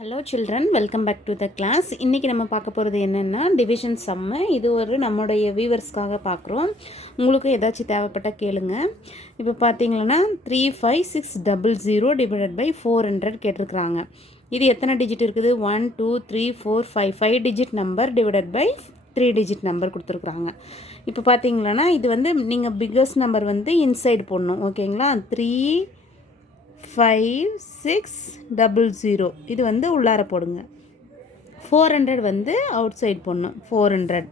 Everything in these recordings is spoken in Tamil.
Hello children, welcome back to the class. இன்றைக்கி நம்ம பார்க்க போகிறது என்னென்னா டிவிஷன் சம்மு. இது ஒரு நம்மளுடைய வியூவர்ஸ்க்காக பார்க்குறோம். உங்களுக்கு ஏதாச்சும் தேவைப்பட்டால் கேளுங்க. இப்போ பார்த்தீங்கன்னா 35600 டிவைடட் பை 400 கேட்டிருக்கிறாங்க. இது எத்தனை டிஜிட் இருக்குது? 1 2 3 4 5 5 digit number divided by 3 digit number கொடுத்துருக்குறாங்க. இப்போ பார்த்தீங்கன்னா இது வந்து நீங்கள் பிக்கஸ்ட் நம்பர் வந்து இன்சைடு போடணும். ஓகேங்களா? 35600 இது வந்து உள்ளார போடுங்க. 400 வந்து அவுட் சைட் போடணும். 400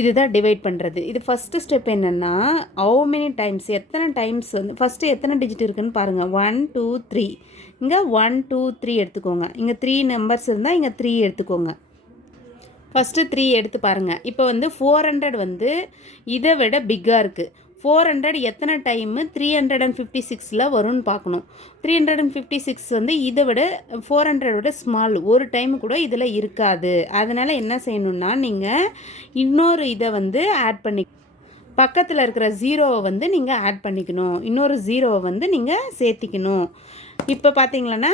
இதுதான் டிவைட் பண்ணுறது. இது ஃபஸ்ட்டு ஸ்டெப் என்னென்னா ஹவு மெனி டைம்ஸ், எத்தனை டைம்ஸ் வந்து ஃபஸ்ட்டு எத்தனை டிஜிட் இருக்குதுன்னு பாருங்கள். 1 2 3 இங்கே 1 2 3 எடுத்துக்கோங்க. இங்கே 3 நம்பர்ஸ் இருந்தால் இங்கே 3 எடுத்துக்கோங்க. ஃபஸ்ட்டு 3 எடுத்து பாருங்கள். இப்போ வந்து 400 வந்து இதை விட பிக்காக இருக்குது. 400 எத்தனை டைமு 356 வரும்னு பார்க்கணும். 356 வந்து இதை விட 400 விட ஸ்மால், ஒரு டைமு கூட இதில் இருக்காது. அதனால் என்ன செய்யணுன்னா நீங்கள் இன்னொரு இதை வந்து ஆட் பண்ணி பக்கத்தில் இருக்கிற ஜீரோவை வந்து நீங்கள் ஆட் பண்ணிக்கணும். இன்னொரு ஜீரோவை வந்து நீங்கள் சேர்த்திக்கணும். இப்போ பார்த்தீங்களன்னா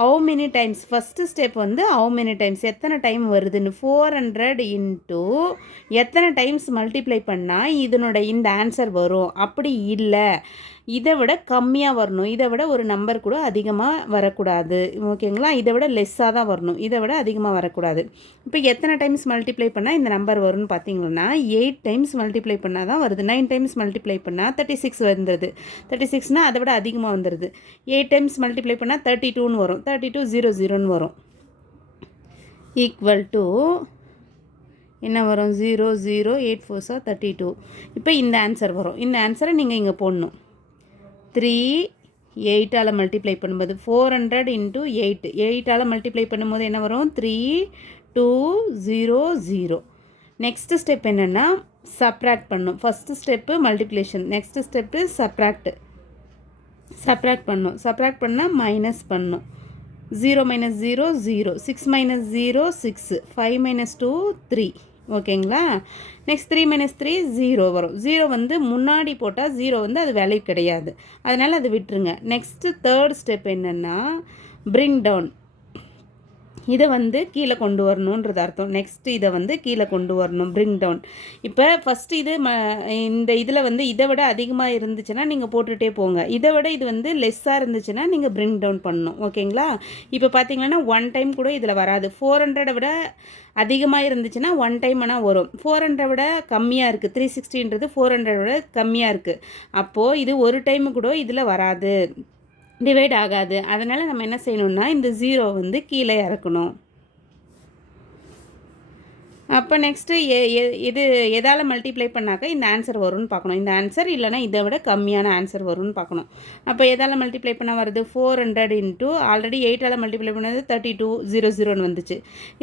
how many times, first step வந்து ஹவு மெனி டைம்ஸ், எத்தனை டைம் வருதுன்னு 400 இன்ட்டு எத்தனை டைம்ஸ் மல்டிப்ளை பண்ணால் இந்த ஆன்சர் வரும். அப்படி இல்லை, இதை விட கம்மியாக வரணும். இதை விட ஒரு நம்பர் கூட அதிகமாக வரக்கூடாது. ஓகேங்களா? இதை விட லெஸ்ஸாக தான் வரணும். இதை விட அதிகமாக வரக்கூடாது. இப்போ எத்தனை டைம்ஸ் மல்டிப்ளை பண்ணால் இந்த நம்பர் வரும்னு பார்த்தீங்கன்னா 8 டைம்ஸ் மல்டிப்ளை பண்ணால் தான் வருது. 9 டைம்ஸ் மல்டிப்ளை பண்ணால் 36 வந்துடுது. 36னால் அதை விட அதிகமாக வந்துடுது. 8 டைம்ஸ் மல்டிப்ளை பண்ணால் 32ன்னு வரும். 3200ன்னு வரும். ஈக்குவல் டு என்ன வரும்? 0 0 8 4 32. இப்போ இந்த ஆன்சர் வரும். இந்த ஆன்சரை நீங்கள் இங்கே போடணும். 3 8ஆல் மல்டிப்ளை பண்ணும்போது 400 இன்ட்டு 8 8ஆல் மல்டிப்ளை பண்ணும்போது என்ன வரும்? 3200. நெக்ஸ்ட்டு ஸ்டெப் என்னென்னா சப்ராக்ட் பண்ணும். First step multiplication, next step subtract பண்ணும். சப்ராக்ட் பண்ணால் மைனஸ் பண்ணும். 0 - 0 0, 6 - 0 6, 5 - 2 3. ஓகேங்களா? நெக்ஸ்ட் 3 - 3 0 வரும். 0 வந்து முன்னாடி போட்டால் 0 வந்து அது வேல்யூ கிடையாது. அதனால் அது விட்டுருங்க. நெக்ஸ்ட்டு தேர்ட் ஸ்டெப் என்னென்னா பிரிங் டவுன். இதை வந்து கீழே கொண்டு வரணுன்றது அர்த்தம். நெக்ஸ்ட்டு இதை வந்து கீழே கொண்டு வரணும், பிரிங் டவுன். இப்போ ஃபஸ்ட்டு இது இந்த இதில் வந்து இதை விட அதிகமாக இருந்துச்சுன்னா நீங்கள் போட்டுகிட்டே போங்க. இதை விட இது வந்து லெஸ்ஸாக இருந்துச்சுன்னா நீங்கள் பிரிங் டவுன் பண்ணணும். ஓகேங்களா? இப்போ பார்த்தீங்கன்னா 1 டைம் கூட இதில் வராது. 400 விட அதிகமாக இருந்துச்சுன்னா 1 டைம் ஆனால் வரும். 400 விட கம்மியாக இருக்குது. 360ன்றது 400 விட கம்மியாக இருக்குது. அப்போது இது ஒரு டைமு கூட இதில் வராது, டிவைட் ஆகாது. அதனால் நம்ம என்ன செய்யணும்னா இந்த 0 வந்து கீழே இறக்கணும். அப்போ நெக்ஸ்ட்டு இது எதால் மல்டிப்ளை பண்ணாக்க இந்த ஆன்சர் வரும்னு பார்க்கணும். இந்த ஆன்சர் இல்லைனா இதை விட கம்மியான ஆன்சர் வரும்னு பார்க்கணும். அப்போ எதால் மல்டிப்ளை பண்ணால் வருது? 400 இன்ட்டு ஆல்ரெடி 8ஆல் மல்டிப்ளை பண்ணது 3200ன்னு வந்துச்சு.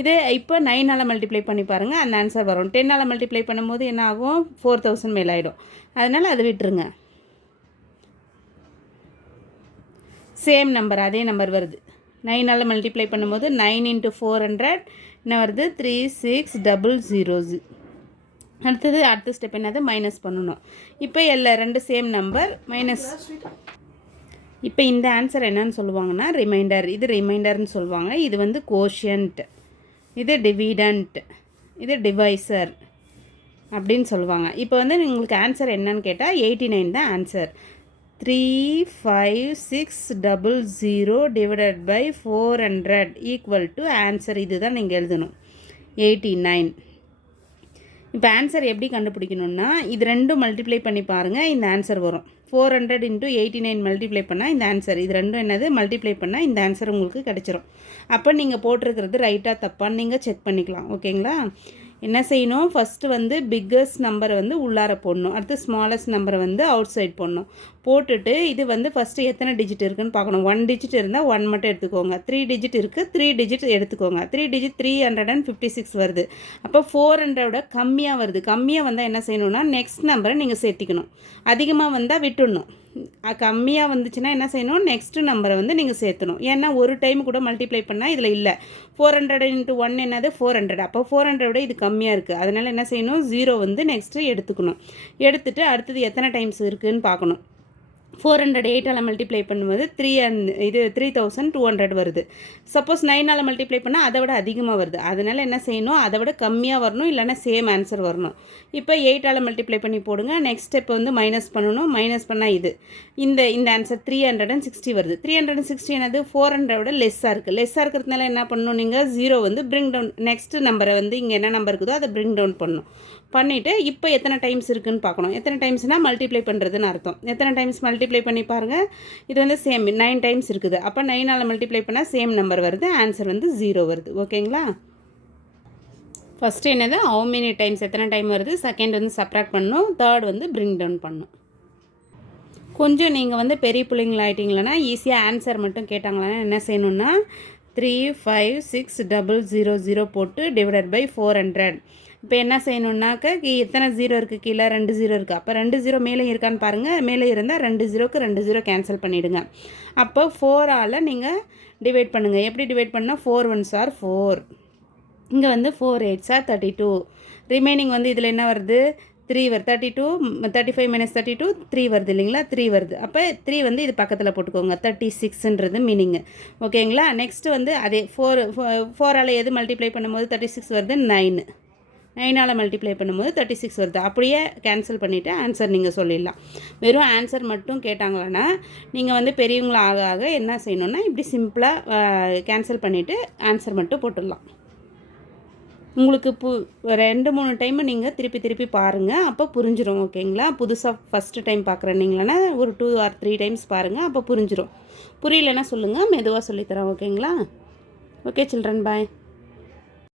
இது இப்போ 9ஆல் மல்டிப்ளை பண்ணி பாருங்கள், அந்த ஆன்சர் வரும். 10ஆல் மல்டிப்ளை பண்ணும்போது என்ன ஆகும்? 4000 மேலே ஆகிடும். அதனால் அதை விட்டுருங்க. சேம் நம்பர், அதே நம்பர் வருது. 9ஆல் மல்டிப்ளை பண்ணும்போது 9 × 400 என்ன வருது? 3600. அடுத்த ஸ்டெப் என்னது? மைனஸ் பண்ணணும். இப்போ ரெண்டு சேம் நம்பர் மைனஸ். இப்போ இந்த ஆன்சர் என்னன்னு சொல்லுவாங்கன்னா ரிமைண்டர். இது ரிமைண்டர்னு சொல்லுவாங்க. இது வந்து கோஷியன்ட், இது டிவிடண்ட், இது டிவைசர் அப்படின்னு சொல்லுவாங்க. இப்போ வந்து உங்களுக்கு ஆன்சர் என்னன்னு கேட்டால் 89 தான் answer. 35600 divided by 400 equal to answer. இதுதான் நீங்கள் எழுதணும், 89. இப்போ ஆன்சர் எப்படி கண்டுபிடிக்கணும்னா இது ரெண்டும் மல்டிப்ளை பண்ணி பாருங்கள், இந்த ஆன்சர் வரும். 400 × 89 மல்டிப்ளை பண்ணால் இந்த ஆன்சர். இது ரெண்டும் என்னது? மல்டிப்ளை பண்ணால் இந்த ஆன்சர் உங்களுக்கு கிடச்சிரும். அப்போ நீங்கள் போட்டிருக்கிறது ரைட்டாக தப்பான்னு நீங்கள் செக் பண்ணிக்கலாம். ஓகேங்களா? என்ன செய்யணும்? ஃபஸ்ட்டு வந்து பிக்கஸ்ட் நம்பரை வந்து உள்ளார போடணும். அடுத்து ஸ்மாலஸ்ட் நம்பரை வந்து அவுட் சைட் போடணும். போட்டுட்டு இது வந்து ஃபஸ்ட்டு எத்தனை டிஜிட் இருக்குதுன்னு பார்க்கணும். 1 டிஜிட் இருந்தால் 1 மட்டும் எடுத்துக்கோங்க. 3 டிஜிட் இருக்குது, 3 டிஜிட் எடுத்துக்கோங்க. 3 டிஜிட் 356 வருது. அப்போ 400 கம்மியாக வருது. கம்மியாக வந்தால் என்ன செய்யணும்னா நெக்ஸ்ட் நம்பரை நீங்கள் சேர்த்திக்கணும். அதிகமாக வந்தால் விட்டுடணும். கம்மியாக வந்துச்சுன்னா என்ன செய்யணும்? நெக்ஸ்ட்டு நம்பரை வந்து நீங்கள் சேர்த்தணும். ஏன்னா ஒரு டைம் கூட மல்டிப்ளை பண்ணால் இதில் இல்லை. 400 × 1 என்னது? 400. அப்போ 400 விட இது கம்மியாக இருக்குது. அதனால் என்ன செய்யணும்? 0 வந்து நெக்ஸ்ட்டு எடுத்துக்கணும். எடுத்துகிட்டு அடுத்தது எத்தனை டைம்ஸ் இருக்குதுன்னு பார்க்கணும். 400 8ஆல் மல்டிப்ளை பண்ணும்போது 3200 வருது. சப்போஸ் 9ஆல் மல்டிப்ளை பண்ணால் அதை விட அதிகமாக வருது. அதனால் என்ன செய்யணும், அதை விட கம்மியாக வரணும், இல்லைன்னா சேம் ஆன்சர் வரணும். இப்போ 8ஆல் மல்டிப்ளை பண்ணி போடுங்க. நெக்ஸ்ட் ஸ்டெப் வந்து மைனஸ் பண்ணணும். மைனஸ் பண்ணால் இந்த ஆன்சர் 360 வருது. 360 என்னது 400 விட லெஸ்ஸாக இருக்குது. லெஸ்ஸாக இருக்கிறதுனால என்ன பண்ணணும், நீங்கள் 0 வந்து பிரிங் டவுன், நெக்ஸ்ட் நம்பரை வந்து இங்கே என்ன நம்பர் இருக்குதோ அதை பிரிங் டவுன் பண்ணணும். பண்ணிவிட்டு இப்போ எத்தனை டைம்ஸ் இருக்குதுன்னு பார்க்கணும். எத்தனை டைம்ஸ்னால் மல்டிப்ளை பண்ணுறதுன்னு அர்த்தம். எத்தனை டைம்ஸ் மல்டிப்ளை பண்ணி பாருங்கள். இது வந்து சேம் 9 டைம்ஸ் இருக்குது. அப்போ 9ஆல் மல்டிப்ளை பண்ணால் சேம் நம்பர் வருது. ஆன்சர் வந்து 0 வருது. ஓகேங்களா? ஃபஸ்ட்டு என்னது ஹவு மெனி டைம்ஸ், எத்தனை டைம் வருது. செகண்ட் வந்து சப்ராக்ட் பண்ணணும். தேர்ட் வந்து பிரிங் டவுன் பண்ணணும். கொஞ்சம் நீங்கள் வந்து பெரிய பிள்ளைங்களாயிட்டீங்களன்னா ஈஸியாக ஆன்சர் மட்டும் கேட்டாங்களா என்ன செய்யணுன்னா 35600 போட்டு டிவைடட் பை 400. இப்போ என்ன செய்யணுன்னாக்க எத்தனை 0 இருக்குது, கீழே 2 0 இருக்குது. அப்போ 2 0 மேலே இருக்கான்னு பாருங்கள். மேலே இருந்தால் 2 0க்கு 2 0 கேன்சல் பண்ணிவிடுங்க. அப்போ 4ஆல் நீங்கள் டிவைட் பண்ணுங்கள். எப்படி டிவைட் பண்ணால் 4 1s are 4. இங்கே வந்து 4 8s are 32. ரிமைனிங் வந்து இதில் என்ன வருது, 3 வருது. 32 35 - 32 3 வருது இல்லைங்களா, 3 வருது. அப்போ 3 வந்து இது பக்கத்தில் போட்டுக்கோங்க. 36ன்றது மீனிங்கு. ஓகேங்களா? நெக்ஸ்ட்டு வந்து அதே 4ஆல் எது மல்டிப்ளை பண்ணும்போது 36 வருது, 9ஆல் மல்டிப்ளை பண்ணும்போது 36 வருது. அப்படியே கேன்சல் பண்ணிவிட்டு ஆன்சர் நீங்கள் சொல்லிடலாம். வெறும் ஆன்சர் மட்டும் கேட்டாங்களான்னா நீங்கள் வந்து பெரியவங்கள ஆக ஆக என்ன செய்யணுன்னா இப்படி சிம்பிளாக கேன்சல் பண்ணிவிட்டு ஆன்சர் மட்டும் போட்டுடலாம். உங்களுக்கு 2-3 டைம் நீங்கள் திருப்பி பாருங்கள். அப்போ புரிஞ்சிடும். ஓகேங்களா? புதுசாக ஃபஸ்ட்டு டைம் பார்க்குறீங்களா ஒரு 2 or 3 டைம்ஸ் பாருங்கள். அப்போ புரிஞ்சிடும். புரியலன்னா சொல்லுங்கள், மெதுவாக சொல்லித்தரேன். ஓகேங்களா? ஓகே சில்ட்ரன், பாய்.